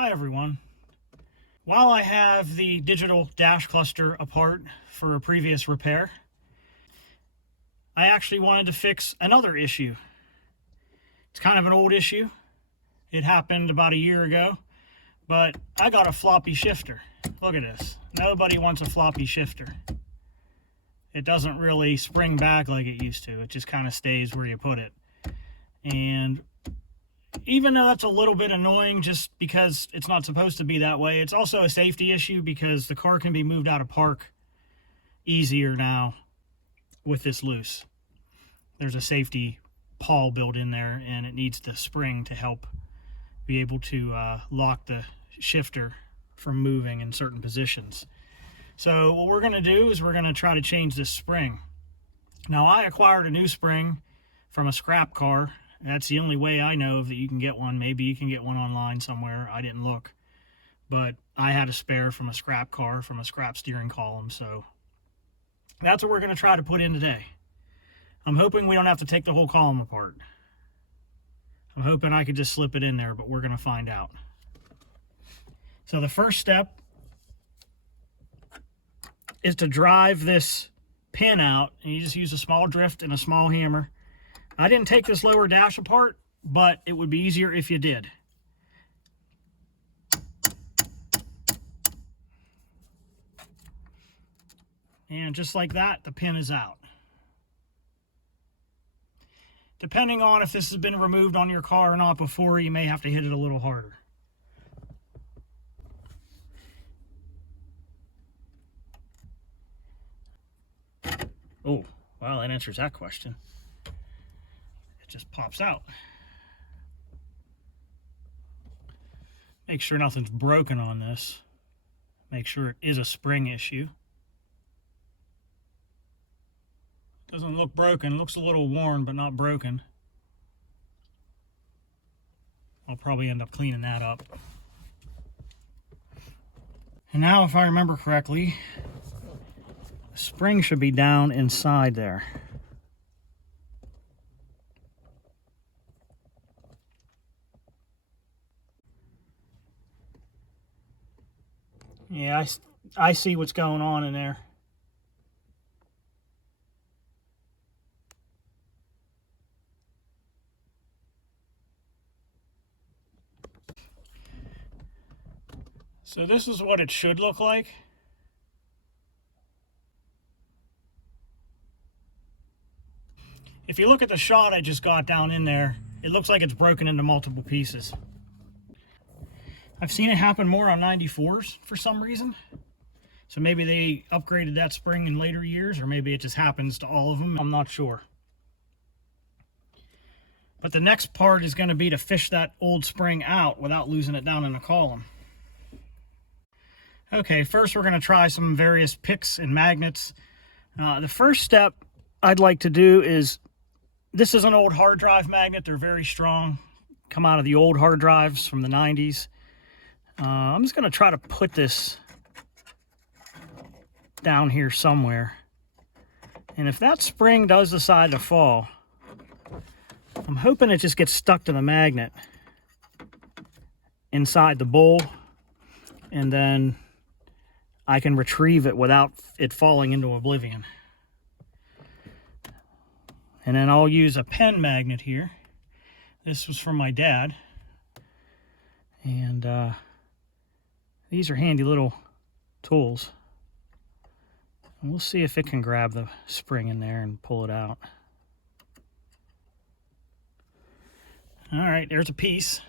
Hi everyone. While I have the digital dash cluster apart for a previous repair, I actually wanted to fix another issue. It's kind of an old issue. It happened about a year ago, but I got a floppy shifter. Look at this. Nobody wants a floppy shifter. It doesn't really spring back like it used to. It just kind of stays where you put it. And even though that's a little bit annoying just because it's not supposed to be that way, it's also a safety issue because the car can be moved out of park easier now with this loose. There's a safety pawl built in there, and it needs the spring to help be able to lock the shifter from moving in certain positions. So what we're going to do is we're going to try to change this spring. Now, I acquired a new spring from a scrap car. That's the only way I know of that you can get one. Maybe you can get one online somewhere. I didn't look. But I had a spare from a scrap car, from a scrap steering column. So that's what we're going to try to put in today. I'm hoping we don't have to take the whole column apart. I'm hoping I could just slip it in there, but we're going to find out. So the first step is to drive this pin out. And you just use a small drift and a small hammer. I didn't take this lower dash apart, but it would be easier if you did. And just like that, the pin is out. Depending on if this has been removed on your car or not before, you may have to hit it a little harder. Oh, well, that answers that question. Just pops out. Make sure nothing's broken on this. Make sure it is a spring issue. Doesn't look broken. It looks a little worn, but not broken. I'll probably end up cleaning that up. And now, if I remember correctly, the spring should be down inside there. Yeah, I see what's going on in there. So this is what it should look like. If you look at the shot I just got down in there, it looks like it's broken into multiple pieces. I've seen it happen more on 94s for some reason. So maybe they upgraded that spring in later years, or maybe it just happens to all of them. I'm not sure. But the next part is going to be to fish that old spring out without losing it down in a column. Okay, first we're going to try some various picks and magnets. The first step I'd like to do is, this is an old hard drive magnet. They're very strong. Come out of the old hard drives from the 90s. I'm just going to try to put this down here somewhere. And if that spring does decide to fall, I'm hoping it just gets stuck to the magnet inside the bowl, and then I can retrieve it without it falling into oblivion. And then I'll use a pen magnet here. This was from my dad. And these are handy little tools. And we'll see if it can grab the spring in there and pull it out. All right, there's a piece.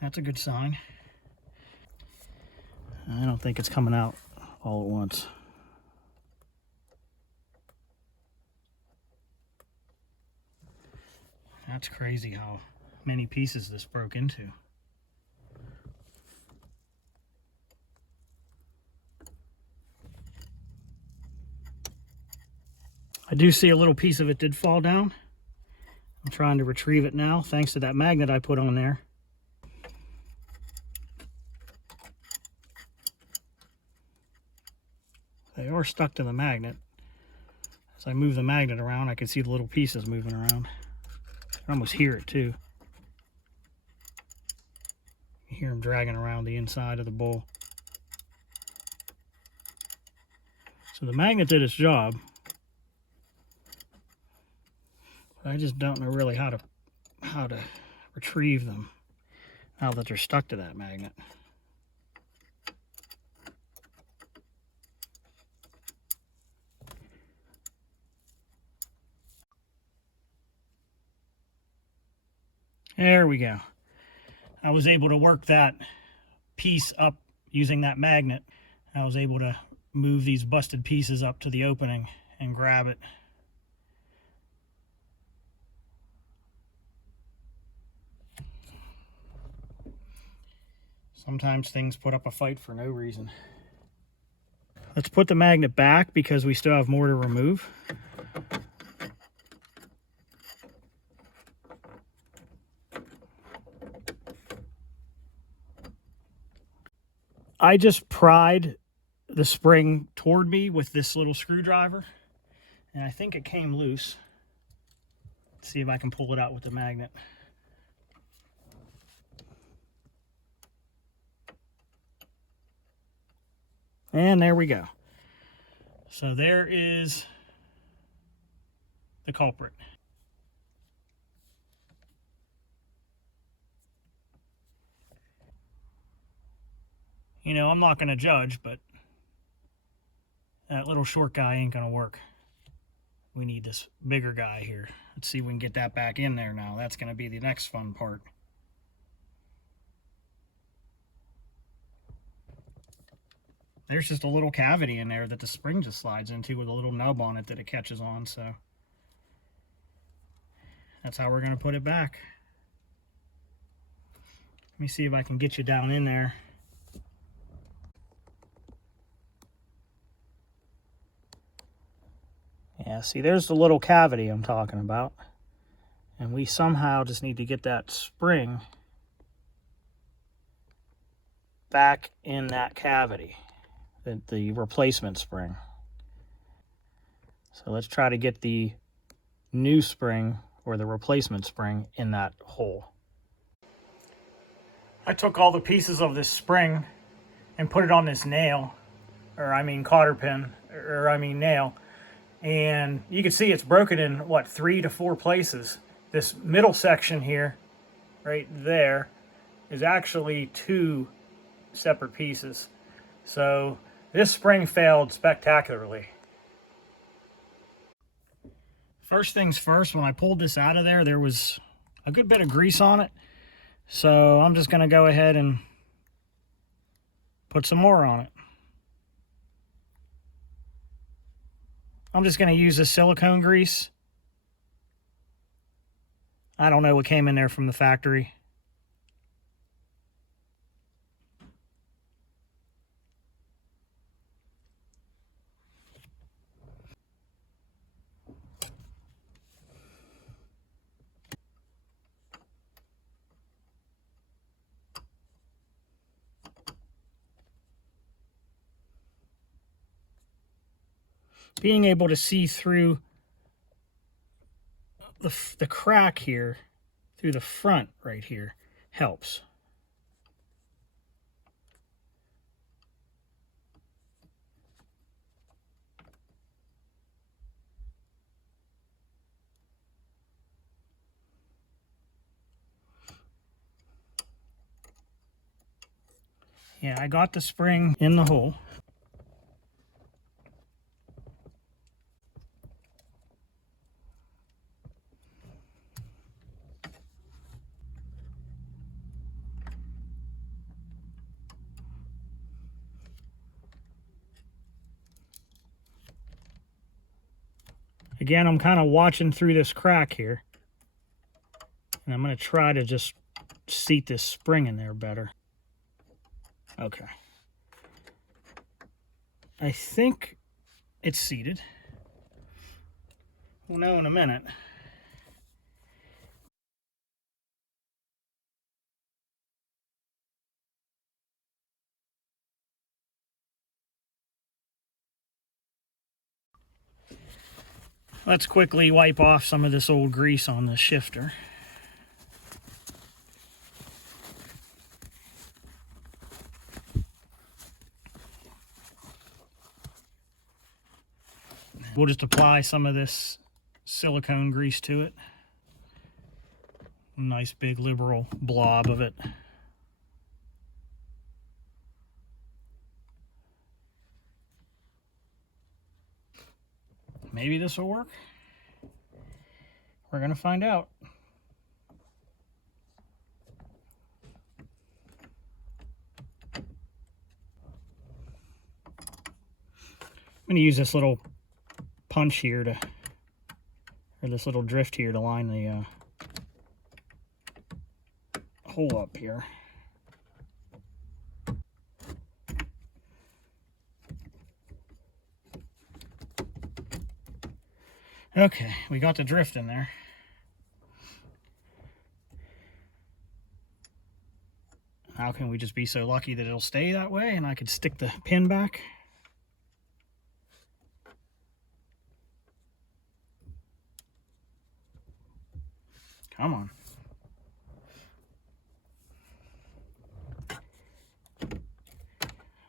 That's a good sign. I don't think it's coming out all at once. That's crazy how many pieces this broke into. I do see a little piece of it did fall down. I'm trying to retrieve it now, thanks to that magnet I put on there. They are stuck to the magnet. As I move the magnet around, I can see the little pieces moving around. I almost hear it too. hear him dragging around the inside of the bowl. So the magnet did its job. But I just don't know really how to retrieve them now that they're stuck to that magnet. There we go. I was able to work that piece up using that magnet. I was able to move these busted pieces up to the opening and grab it. Sometimes things put up a fight for no reason. Let's put the magnet back because we still have more to remove. I just pried the spring toward me with this little screwdriver, and I think it came loose. Let's see if I can pull it out with the magnet. And there we go. So there is the culprit. You know, I'm not going to judge, but that little short guy ain't going to work. We need this bigger guy here. Let's see if we can get that back in there now. That's going to be the next fun part. There's just a little cavity in there that the spring just slides into with a little nub on it that it catches on, so that's how we're going to put it back. Let me see if I can get you down in there. Yeah, see, there's the little cavity I'm talking about. And we somehow just need to get that spring back in that cavity, the replacement spring. So let's try to get the new spring or the replacement spring in that hole. I took all the pieces of this spring and put it on this nail, or I mean cotter pin, or I mean nail. And you can see it's broken in, what, 3 to 4 places. This middle section here, right there, is actually 2 separate pieces. So this spring failed spectacularly. First things first, when I pulled this out of there was a good bit of grease on it. So I'm just going to go ahead and put some more on it. I'm just going to use this silicone grease. I don't know what came in there from the factory. Being able to see through the crack here, through the front right here, helps. Yeah, I got the spring in the hole. Again, I'm kind of watching through this crack here. And I'm going to try to just seat this spring in there better. Okay. I think it's seated. We'll know in a minute. Let's quickly wipe off some of this old grease on the shifter. We'll just apply some of this silicone grease to it. Nice big liberal blob of it. Maybe this will work. We're gonna find out. I'm gonna use this little punch here to, or this little drift here to line the hole up here. Okay, we got the drift in there. How can we just be so lucky that it'll stay that way and I could stick the pin back? Come on.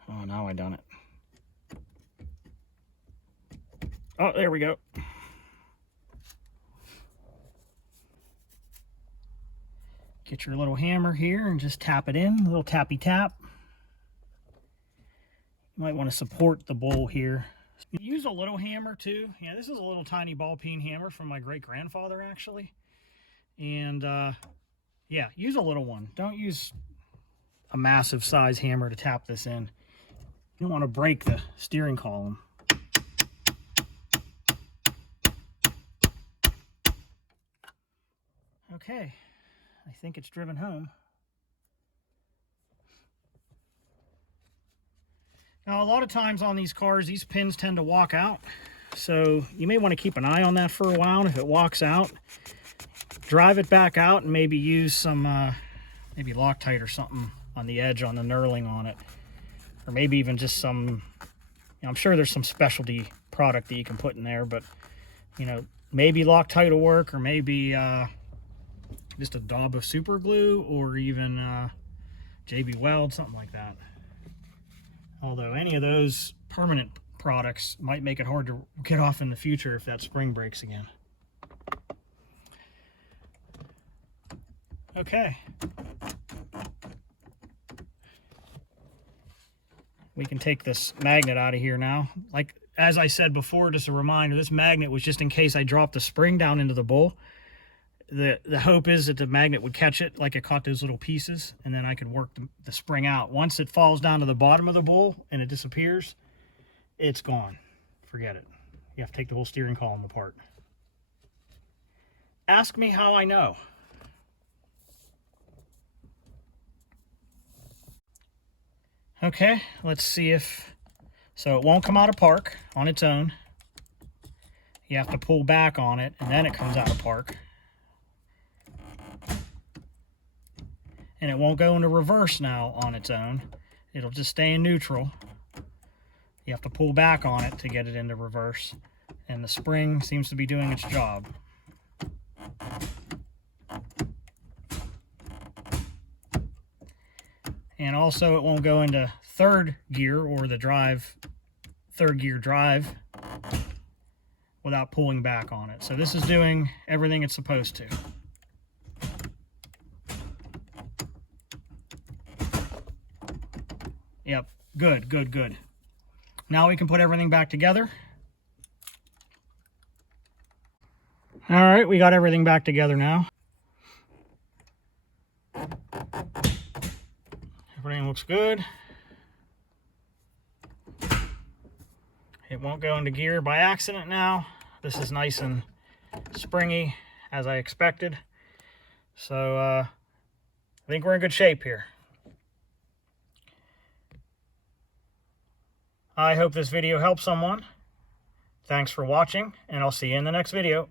Oh, now I done it. Oh, there we go. Get your little hammer here and just tap it in, a little tappy tap. You might want to support the bowl here. Use a little hammer too. Yeah, this is a little tiny ball peen hammer from my great-grandfather actually. And yeah, use a little one. Don't use a massive size hammer to tap this in. You don't want to break the steering column. Okay, I think it's driven home. Now, a lot of times on these cars, these pins tend to walk out. So you may want to keep an eye on that for a while. And if it walks out, drive it back out and maybe use some maybe Loctite or something on the edge on the knurling on it. Or maybe even just some, you know, I'm sure there's some specialty product that you can put in there, but, you know, maybe Loctite will work, or maybe just a daub of super glue, or even JB Weld, something like that. Although any of those permanent products might make it hard to get off in the future if that spring breaks again. Okay. We can take this magnet out of here now. Like, as I said before, just a reminder, this magnet was just in case I dropped the spring down into the bowl. The hope is that the magnet would catch it like it caught those little pieces, and then I could work the spring out. Once it falls down to the bottom of the bowl and it disappears, it's gone. Forget it. You have to take the whole steering column apart. Ask me how I know. Okay, let's see if... So it won't come out of park on its own. You have to pull back on it, and then it comes out of park. And it won't go into reverse now on its own. It'll just stay in neutral. You have to pull back on it to get it into reverse. And the spring seems to be doing its job. And also it won't go into third gear, or the drive, third gear drive, without pulling back on it. So this is doing everything it's supposed to. Yep, good, good, good. Now we can put everything back together. All right, we got everything back together now. Everything looks good. It won't go into gear by accident now. This is nice and springy, as I expected. So I think we're in good shape here. I hope this video helps someone. Thanks for watching, and I'll see you in the next video.